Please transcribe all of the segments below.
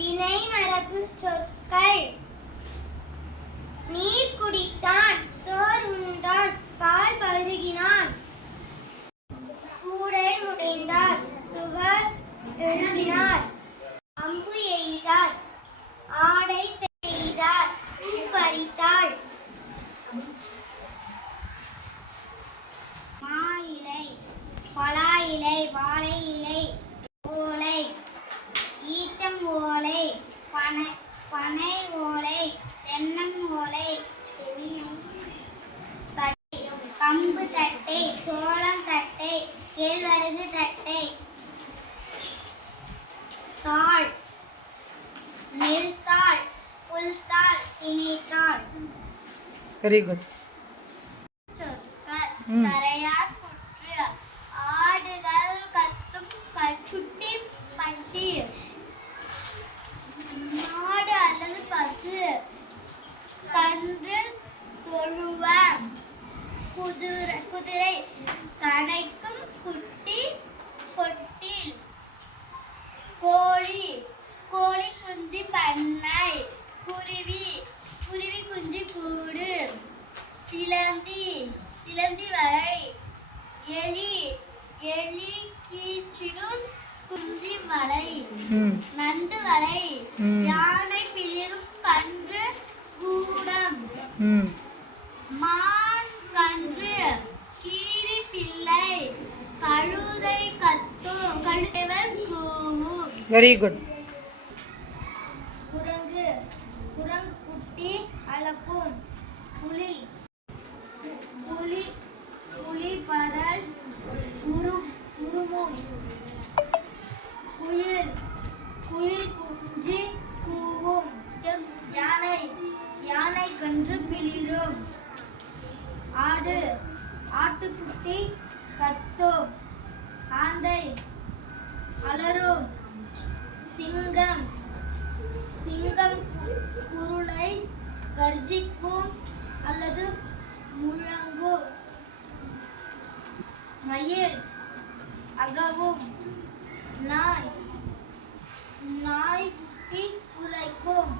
வினை மரபு சொற்கள். நீர் குடித்தான் சோர் உண்டான் பால் பருகினான். கூடை முடைந்தார் சுவர் எழுதினார் வெரி குட் கன்று தொழுவ. குதிரை குதிரை கனைக்கும் குட்டி கொட்டில் கோழி கோழி குஞ்சு பண்ண குருவி குருவி குஞ்சு கூடு சிலந்தி சிலந்தி வலை எலி எலி கீச்சிடும் குஞ்சி வலை ம். நண்டு வலை. யானை பிளிரும் கன்று கூடம். மான் கன்று கீரி பிள்ளை கழுதை கத்தும் கழுதைவர் கூவும் வெரி குட் குரங்கு குரங்கு குட்டி அளக்கும் புலி. பிளிரும் ஆடு ஆட்டுக்குட்டி கத்தும். ஆந்தை அலறும் சிங்கம் சிங்கம் குருளை கர்ஜிக்கும் அல்லது முழங்கும். மயில் அகவும். நாய் நாய் குட்டி குறைக்கும்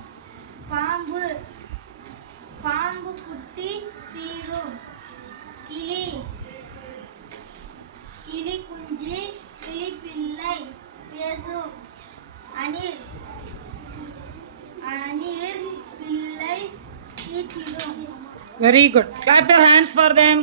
பேசும் அணில் அணில் பிள்ளை கீச்சிடும் very good clap your hands for them